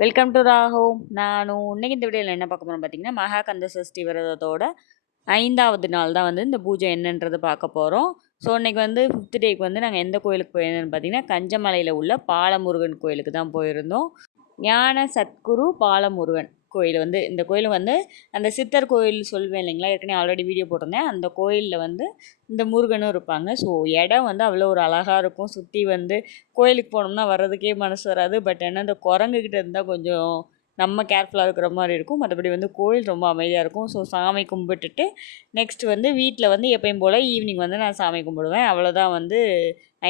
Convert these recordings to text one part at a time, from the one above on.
Welcome to ராகோம் நானும் இன்னைக்கு இந்த வீடியோவில் என்ன பார்க்க போகிறோம் பார்த்தீங்கன்னா மகாகந்த சஷ்டி விரதத்தோட ஐந்தாவது நாள் தான் வந்து இந்த பூஜை என்னன்றது பார்க்க போகிறோம் ஸோ இன்றைக்கி வந்து ஃபிஃப்த் டேக்கு வந்து நாங்கள் எந்த கோயிலுக்கு போயிருந்தோம்னு பார்த்தீங்கன்னா கஞ்சமலையில் உள்ள பாலமுருகன் கோயிலுக்கு தான் போயிருந்தோம். ஞான சத்குரு பாலமுருகன். கோயில் வந்து இந்த கோயில் வந்து அந்த சித்தர் கோயில் சொல்வேன் இல்லைங்களா? ஏற்கனவே ஆல்ரெடி வீடியோ போட்டிருந்தேன். அந்த கோயிலில் வந்து இந்த முருகனும் இருப்பாங்க. ஸோ இடம் வந்து அவ்வளோ ஒரு அழகாக இருக்கும். சுற்றி வந்து கோயிலுக்கு போனோம்னா வர்றதுக்கே மனசு வராது. பட் என்ன இந்த குரங்குக்கிட்ட இருந்தால் கொஞ்சம் நம்ம கேர்ஃபுல்லாக இருக்கிற மாதிரி இருக்கும். மற்றபடி வந்து கோயில் ரொம்ப அமைதியாக இருக்கும். ஸோ சாமி கும்பிட்டுட்டு நெக்ஸ்ட் வந்து வீட்டில் வந்து எப்பயும் போல் ஈவினிங் வந்து நான் சாமி கும்பிடுவேன். அவ்வளோதான் வந்து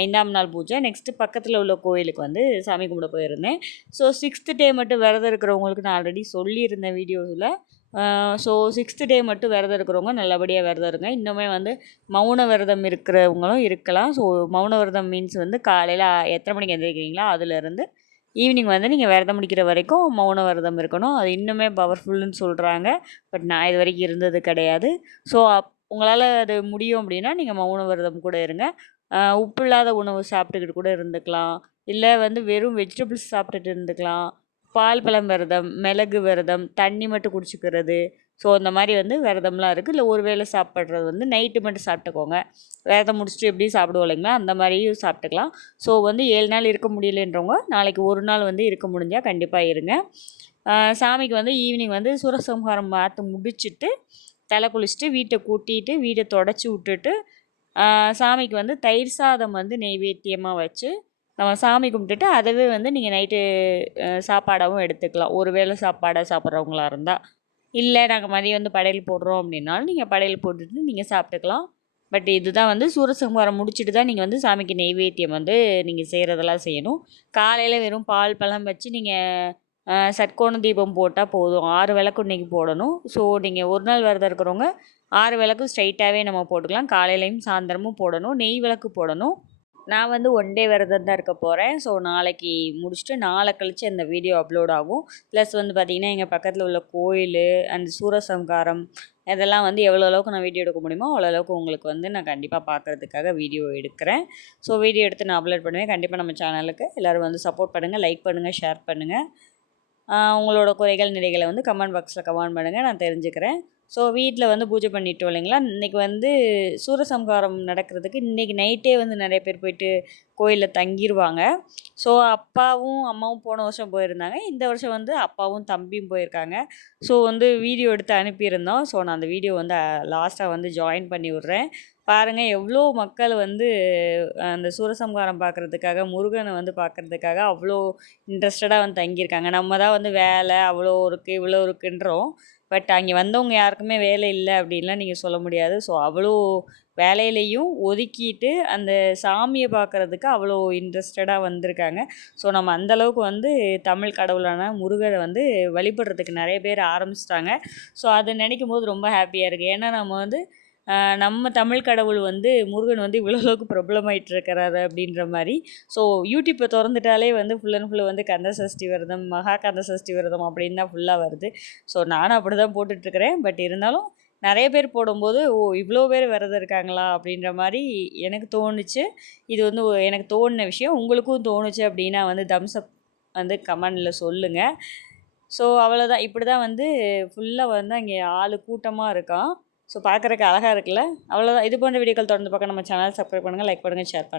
ஐந்தாம் நாள் பூஜை. நெக்ஸ்ட்டு பக்கத்தில் உள்ள கோயிலுக்கு வந்து சாமி கும்பிட போயிருந்தேன். ஸோ சிக்ஸ்த்து டே மட்டும் விரதம் இருக்கிறவங்களுக்கு நான் ஆல்ரெடி சொல்லியிருந்தேன் வீடியோஸில் ஸோ சிக்ஸ்த்து டே மட்டும் விரதம் இருக்கிறவங்க நல்லபடியாக விரதம் இருங்க. இன்னுமே வந்து மௌன விரதம் இருக்கிறவங்களும் இருக்கலாம். ஸோ மௌன விரதம் மீன்ஸ் வந்து காலையில் எத்தனை மணிக்கு எந்திரிக்கிறீங்களோ அதுலேருந்து ஈவினிங் வந்து நீங்கள் விரதம் முடிக்கிற வரைக்கும் மௌன விரதம் இருக்கணும். அது இன்னுமே பவர்ஃபுல்லுன்னு சொல்கிறாங்க பட் நான் இது வரைக்கும் இருந்தது கிடையாது. ஸோ அப் உங்களால் அது முடியும் அப்படின்னா நீங்கள் மௌன விரதம் கூட இருங்க. உப்பு இல்லாத உணவு சாப்பிட்டுக்கிட்டு கூட இருந்துக்கலாம். இல்லை வந்து வெறும் வெஜிடபிள்ஸ் சாப்பிட்டுட்டு இருந்துக்கலாம். பால் பழம் விரதம் மிளகு விரதம் தண்ணி மட்டும் குடிச்சிக்கிறது. ஸோ அந்த மாதிரி வந்து விரதம்லாம் இருக்குது இல்லை ஒரு வேளை சாப்பிட்றது வந்து நைட்டு மட்டும் சாப்பிட்டுக்கோங்க. விரதம் முடிச்சுட்டு எப்படி சாப்பிடுவோம் இல்லைங்களா? அந்த மாதிரியும் சாப்பிட்டுக்கலாம். ஸோ வந்து ஏழு நாள் இருக்க முடியலன்றவங்க நாளைக்கு ஒரு நாள் வந்து இருக்க முடிஞ்சால் கண்டிப்பாக இருங்க. சாமிக்கு வந்து ஈவினிங் வந்து சுரசம்ஹாரம் பார்த்து முடிச்சுட்டு தலை குளிச்சுட்டு வீட்டை கூட்டிட்டு வீட்டை தொடச்சி விட்டுட்டு சாமிக்கு வந்து தயிர் சாதம் வந்து நெய்வேத்தியமாக வச்சு நம்ம சாமி கும்பிட்டுட்டு அதவே வந்து நீங்கள் நைட்டு சாப்பாடாகவும் எடுத்துக்கலாம். ஒரு வேளை சாப்பாடாக சாப்பிட்றவங்களா இருந்தால் இல்லை நாங்கள் மதியம் வந்து படையல் போடுறோம் அப்படின்னாலும் நீங்கள் படையல் போட்டுட்டு நீங்கள் சாப்பிட்டுக்கலாம். பட் இதுதான் வந்து சூரசம்ஹாரம் முடிச்சுட்டு தான் நீங்கள் வந்து சாமிக்கு நெய்வேத்தியம் வந்து நீங்கள் செய்கிறதெல்லாம் செய்யணும். காலையில் வெறும் பால் பழம் வச்சு நீங்கள் சட்கோண தீபம் போட்டால் போதும். ஆறு விளக்கு இன்றைக்கி போடணும். ஸோ நீங்கள் ஒரு நாள் விரதம் இருக்கிறவங்க ஆறு விளக்கு ஸ்ட்ரைட்டாகவே நம்ம போட்டுக்கலாம். காலையிலையும் சாயந்தரமும் போடணும். நெய் விளக்கு போடணும். நான் வந்து ஒன் டே விரதம் தான் இருக்க போகிறேன் ஸோ நாளைக்கு முடிச்சுட்டு நாளை கழித்து அந்த வீடியோ அப்லோட் ஆகும். ப்ளஸ் வந்து பார்த்திங்கன்னா எங்கள் பக்கத்தில் உள்ள கோயில் அந்த சூரசம்காரம் இதெல்லாம் வந்து எவ்வளோ அளவுக்கு நான் வீடியோ எடுக்க முடியுமோ அவ்வளோ அளவுக்கு உங்களுக்கு வந்து நான் கண்டிப்பாக பார்க்குறதுக்காக வீடியோ எடுக்கிறேன். ஸோ வீடியோ எடுத்து நான் அப்லோட் பண்ணுவேன். கண்டிப்பாக நம்ம சேனலுக்கு எல்லோரும் வந்து சப்போர்ட் பண்ணுங்கள் லைக் பண்ணுங்கள் ஷேர் பண்ணுங்கள் உங்களோட குறைகள் நிறைகளை வந்து கமெண்ட் பாக்ஸில் கமெண்ட் பண்ணுங்கள் நான் தெரிஞ்சுக்கிறேன். ஸோ வீட்டில் வந்து பூஜை பண்ணிட்டோம் இல்லைங்களா? இன்றைக்கி வந்து சூரசம்ஹாரம் நடக்கிறதுக்கு இன்றைக்கி நைட்டே வந்து நிறைய பேர் போயிட்டு கோயிலில் தங்கிடுவாங்க ஸோ அப்பாவும் அம்மாவும் போன வருஷம் போயிருந்தாங்க. இந்த வருஷம் வந்து அப்பாவும் தம்பியும் போயிருக்காங்க. ஸோ வந்து வீடியோ எடுத்து அனுப்பியிருந்தோம். ஸோ நான் அந்த வீடியோ வந்து லாஸ்ட்டாக வந்து ஜாயின் பண்ணி விட்றேன். பாருங்கள் எவ்வளோ மக்கள் வந்து அந்த சூரசம்காரம் பார்க்குறதுக்காக முருகனை வந்து பார்க்குறதுக்காக அவ்வளோ இன்ட்ரெஸ்டடாக வந்து தங்கியிருக்காங்க. நம்ம தான் வந்து வேலை அவ்வளோ இருக்குது இவ்வளோ இருக்குன்றோம். பட் அங்கே வந்தவங்க யாருக்குமே வேலை இல்லை அப்படின்லாம் நீங்கள் சொல்ல முடியாது. ஸோ அவ்வளோ வேலையிலையும் ஒதுக்கிட்டு அந்த சாமியை பார்க்குறதுக்கு அவ்வளோ இன்ட்ரெஸ்டடாக வந்திருக்காங்க. ஸோ நம்ம அந்தளவுக்கு வந்து தமிழ் கடவுளான முருகரை வந்து வழிபடுறதுக்கு நிறைய பேர் ஆரம்பிச்சிட்டாங்க. ஸோ அதை நினைக்கும் போது ரொம்ப ஹாப்பியாக இருக்குது ஏன்னா நம்ம வந்து நம்ம தமிழ் கடவுள் வந்து முருகன் வந்து இவ்வளோ அளவுக்கு பிரபலமாயிட்டு இருக்கிறாரு அப்படின்ற மாதிரி. ஸோ யூடியூப்பை திறந்துட்டாலே வந்து ஃபுல் அண்ட் ஃபுல்லு வந்து கந்த சஷ்டி விரதம் மகா கந்த சஷ்டி விரதம் அப்படின்னு தான் ஃபுல்லாக வருது. ஸோ நானும் அப்படி தான் போட்டுட்ருக்கிறேன் பட் இருந்தாலும் நிறைய பேர் போடும்போது ஓ இவ்வளோ பேர் விரதம் இருக்காங்களா? அப்படின்ற மாதிரி எனக்கு தோணுச்சு. இது வந்து எனக்கு தோணின விஷயம். உங்களுக்கும் தோணுச்சு அப்படின்னா வந்து தம்ஸ்அப் வந்து கமெண்டில் சொல்லுங்கள் ஸோ அவ்வளோதான் இப்படி தான் வந்து ஃபுல்லாக வந்து அங்கே ஆள் கூட்டமாக இருக்கான். ஸோ பார்க்குறக்கு அழகாக இருக்குல்ல? அவ்வளோதான் இது போன்ற வீடியோக்கள் தொடர்ந்து பார்க்க நம்ம சேனல் சப்ஸ்கிரைப் பண்ணுங்கள் லைக் பண்ணுங்கள் ஷேர் பண்ணுங்கள்